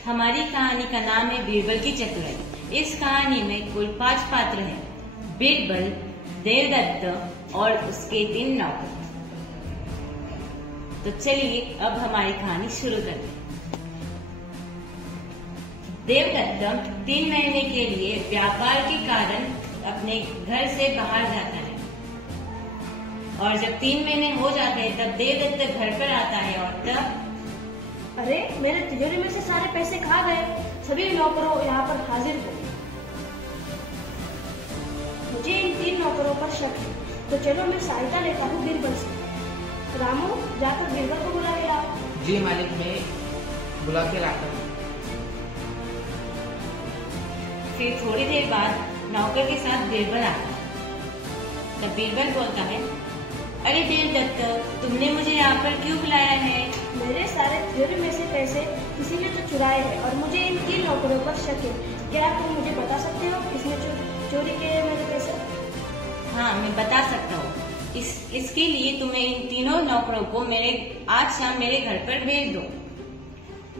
हमारी कहानी का नाम है बीरबल की चतुराई। इस कहानी में कुल 5 पात्र हैं: बीरबल, देवदत्त और उसके 3 नौकर। तो चलिए अब हमारी कहानी शुरू करते हैं। देवदत्त 3 महीने के लिए व्यापार के कारण अपने घर से बाहर जाता है और जब 3 महीने हो जाते हैं तब देवदत्त घर पर आता है और तब अरे, मेरे तिजोरी में से सारे पैसे खा गए। सभी नौकरों यहाँ पर हाजिर हो। मुझे इन 3 नौकरों पर शक है, तो चलो मैं सहायता लेता हूँ बीरबल से। रामू, जाकर बीरबल को बुला ले आओ। जी मालिक, मैं बुला के लाता हूँ। फिर थोड़ी देर बाद नौकर के साथ बीरबल आता है। तब बीरबल बोलता है, अरे देवदत्त, तुमने मुझे यहाँ पर क्यों बुलाया है? मेरे सारे तिजोरी में से पैसे किसी ने तो चुराए हैं और मुझे इन 3 नौकरों पर शक है। क्या तुम मुझे बता सकते हो किसने चोरी किए मेरे पैसे? हाँ, मैं बता सकता हूँ। इसके लिए तुम्हें इन तीनों नौकरों को आज शाम मेरे घर पर भेज दो।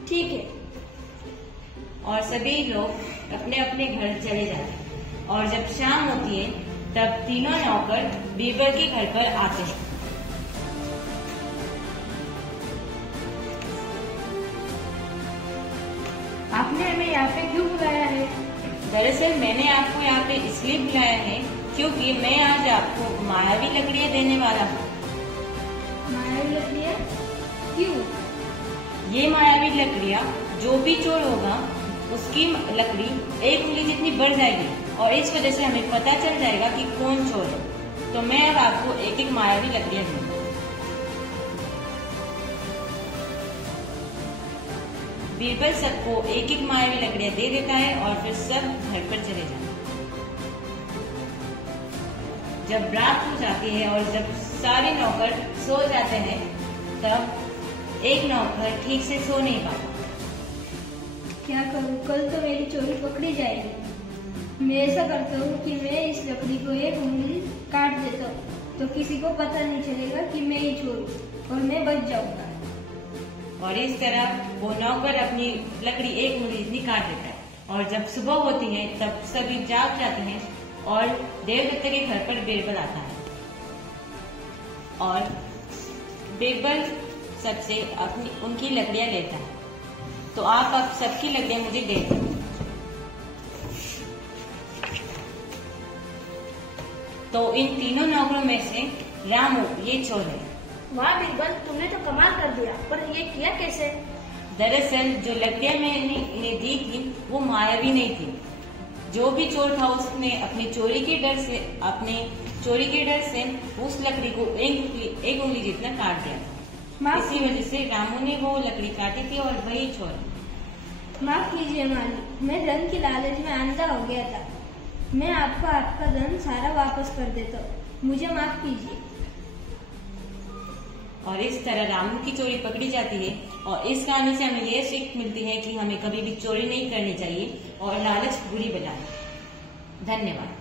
ठीक है। और सभी लोग अपने अपने घर चले जाते हैं और जब शाम होती है तब तीनों नौकर बीरबल के घर पर आते हैं। आपने हमें यहाँ पे क्यों बुलाया है? दरअसल मैंने आपको यहाँ पे इसलिए बुलाया है क्योंकि मैं आज आपको मायावी लकड़ियाँ देने वाला हूँ। मायावी लकड़ियाँ? क्यों? ये मायावी लकड़ियाँ जो भी चोर होगा उसकी लकड़ी 1 उंगली जितनी बढ़ जाएगी और इस वजह से हमें पता चल जाएगा कि कौन चोर है। तो मैं अब आपको एक एक मायावी लकड़ियाँ दूंगा। बीरबल सबको एक एक मायावी लकड़ियाँ दे देता है और फिर सब घर पर चले जाते हैं। जब रात हो जाती है और जब सारे नौकर सो जाते हैं तब एक नौकर ठीक से सो नहीं पाता। क्या करूं? कल तो मेरी चोरी पकड़ी जाएगी। मैं ऐसा करता हूँ कि मैं इस लकड़ी को 1 उंगली काट देता हूँ तो किसी को पता नहीं चलेगा कि मैं ही चोर हूँ और मैं बच जाऊंगा। और इस तरह वो नौकर अपनी लकड़ी 1 उंगली इतनी काट देता है और जब सुबह होती है तब सभी जाग जाते हैं और देवदत्त के घर पर बीरबल आता है और बीरबल सबसे उनकी लकड़ियां लेता है। तो आप अब सबकी लकड़ियां मुझे दे दो। तो इन तीनों नौकरों में से रामू ये चोर है। वाह बीरबल, तुमने तो कमाल कर दिया, पर ये किया कैसे? दरअसल जो लकड़ियां मैंने इन्हें दी थी वो मायावी नहीं थी। जो भी चोर था उसने अपनी चोरी के डर से उस लकड़ी को 1 उंगली जितना काट दिया था। इसी वजह से रामू ने वो लकड़ी काटी थी और वही चोर। माफ कीजिए मालिक, मैं धन की लालच में अंधा हो गया था। मैं आपको आपका धन सारा वापस कर देता हूँ, मुझे माफ कीजिए। और इस तरह रामू की चोरी पकड़ी जाती है और इस कहानी से हमें यह सीख मिलती है कि हमें कभी भी चोरी नहीं करनी चाहिए और लालच बुरी बला है। धन्यवाद।